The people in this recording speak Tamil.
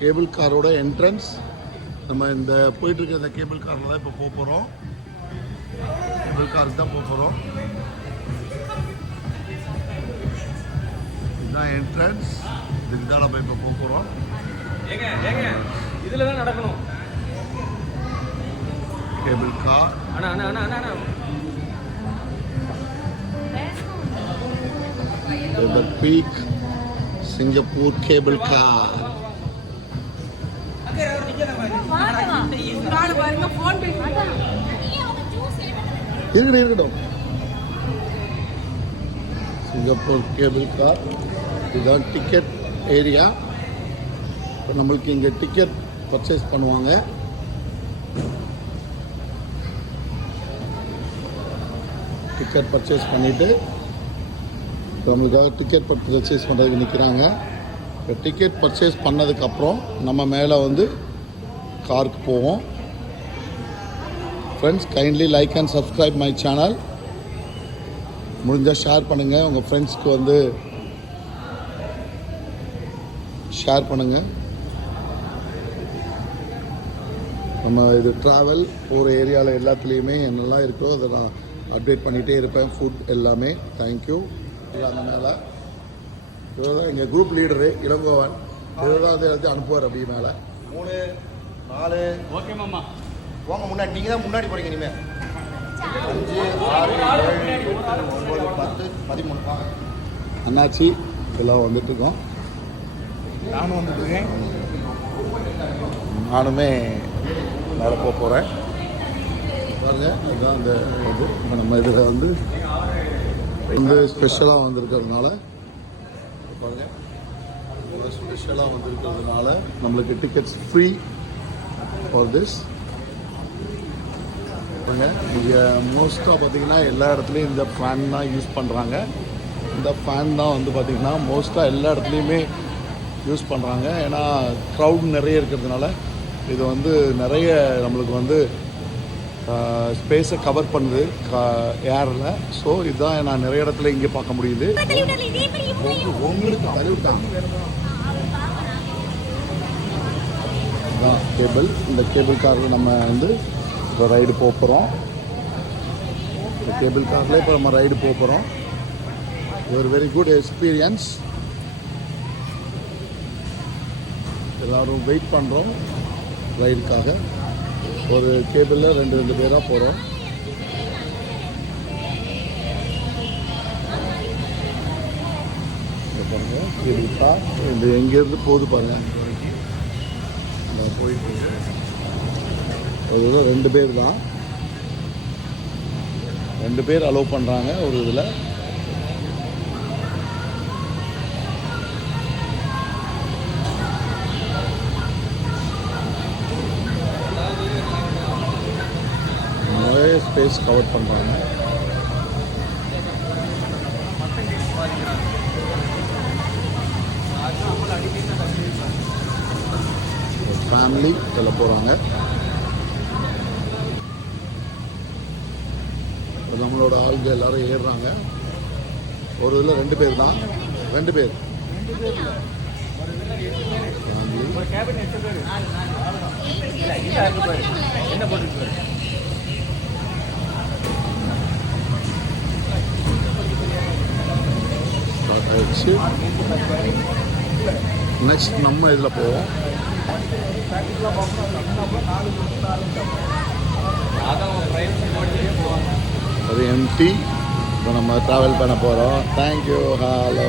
கேபிள் காரோட என்ட்ரன்ஸ். நம்ம இந்த போயிட்டுருக்க இந்த கேபிள் காரில் தான் இப்போ போக போகிறோம். கேபிள் காருக்கு தான் போக போகிறோம். இதுதான் என்ட்ரன்ஸ். இதுக்கு தான் நம்ம இப்போ போக போகிறோம். இதில் தான் நடக்கணும். Cable car. The Peak Singapore cable car. இருக்கட்டும். Singapore cable car. இதுதான் டிக்கெட் ஏரியா. இப்போ நம்மளுக்கு இங்கே டிக்கெட் பர்ச்சேஸ் பண்ணுவாங்க. டிக்கெட் பர்ச்சேஸ் பண்ணிவிட்டு நம்மளுக்காக டிக்கெட் பர்ச்சேஸ் பண்ணுறதுக்கு நிற்கிறாங்க. இப்போ டிக்கெட் பர்ச்சேஸ் பண்ணதுக்கப்புறம் நம்ம மேலே வந்து காருக்கு போவோம். Friends, kindly like and subscribe my channel. முடிஞ்சால் ஷேர் பண்ணுங்கள். உங்கள் ஃப்ரெண்ட்ஸ்க்கு வந்து ஷேர் பண்ணுங்கள். நம்ம இது ட்ராவல் போகிற ஏரியாவில் எல்லாத்துலேயுமே என்னெல்லாம் இருக்கோ அதை நான் அப்டேட் பண்ணிகிட்டே இருப்பேன். ஃபுட் எல்லாமே. தேங்க்யூ. அந்த மேலே இவர் தான் எங்கள் குரூப் லீடரு இளங்கோவன். இவர் தான் எல்லாத்தையும் அனுப்புவார். அப்படி மேலே 3 4 ஓகே மாமா போங்க முன்னாடி. நீங்கள் தான் முன்னாடி போகிறீங்க. இனிமேல் 5 6 7 8 9 10 13 அண்ணாச்சி இதெல்லாம் வந்துட்டுருக்கோம். நானும் வந்துட்டுருக்கேன். நானுமே மேலே போக போகிறேன். பாருங்க, இதுதான் அந்த இது. நம்ம இதில் வந்து ஸ்பெஷலாக வந்திருக்கிறதுனால பாருங்க, ஸ்பெஷலாக வந்திருக்கிறதுனால நம்மளுக்கு டிக்கெட்ஸ் ஃப்ரீ ஃபார் திஸ். பாருங்க, இங்கே மோஸ்ட்டாக பார்த்தீங்கன்னா எல்லா இடத்துலையும் இந்த ஃபேன் தான் யூஸ் பண்ணுறாங்க. இந்த ஃபேன் தான் வந்து பார்த்திங்கன்னா மோஸ்ட்டாக எல்லா இடத்துலையுமே யூஸ் பண்ணுறாங்க. ஏன்னா க்ரௌட் நிறைய இருக்கிறதுனால இது வந்து நிறைய நம்மளுக்கு வந்து ஸ்பேஸை கவர் பண்ணுது ஏரில். ஸோ இதுதான் நான் நிறைய இடத்துல இங்கே பார்க்க முடியுது. இதுதான் கேபிள். இந்த கேபிள் காரில் நம்ம வந்து இப்போ ரைடு போக போகிறோம். இந்த கேபிள் காரில் இப்போ நம்ம ரைடு போக போகிறோம். ஒரு வெரி குட் எக்ஸ்பீரியன்ஸ். எல்லோரும் வெயிட் பண்ணுறோம் ரைடுக்காக. ஒரு கேபிளில் 2 பேராக போகிறோம். பாருங்கள், கேபிள் கார் இது எங்கேருந்து போகுது பாருங்கள். போயிட்டு ஒரு இதில் 2 பேர் தான். 2 பேர் அலோவ் பண்ணுறாங்க ஒரு இதில். நிறைய ஸ்பேஸ் கவர் பண்ணுறாங்க. ஃபேமிலி இதில் போகிறாங்க. நம்மளோட ஆளுங்க எல்லோரும் ஏறுறாங்க. ஒரு இதில் 2 பேர் தான். 2 பேர் ஆயிடுச்சு. நெக்ஸ்ட் நம்ம இதில் போவோம். அது எம்டி. இப்போ நம்ம ட்ராவல் பண்ண போகிறோம். தேங்க்யூ. ஹலோ.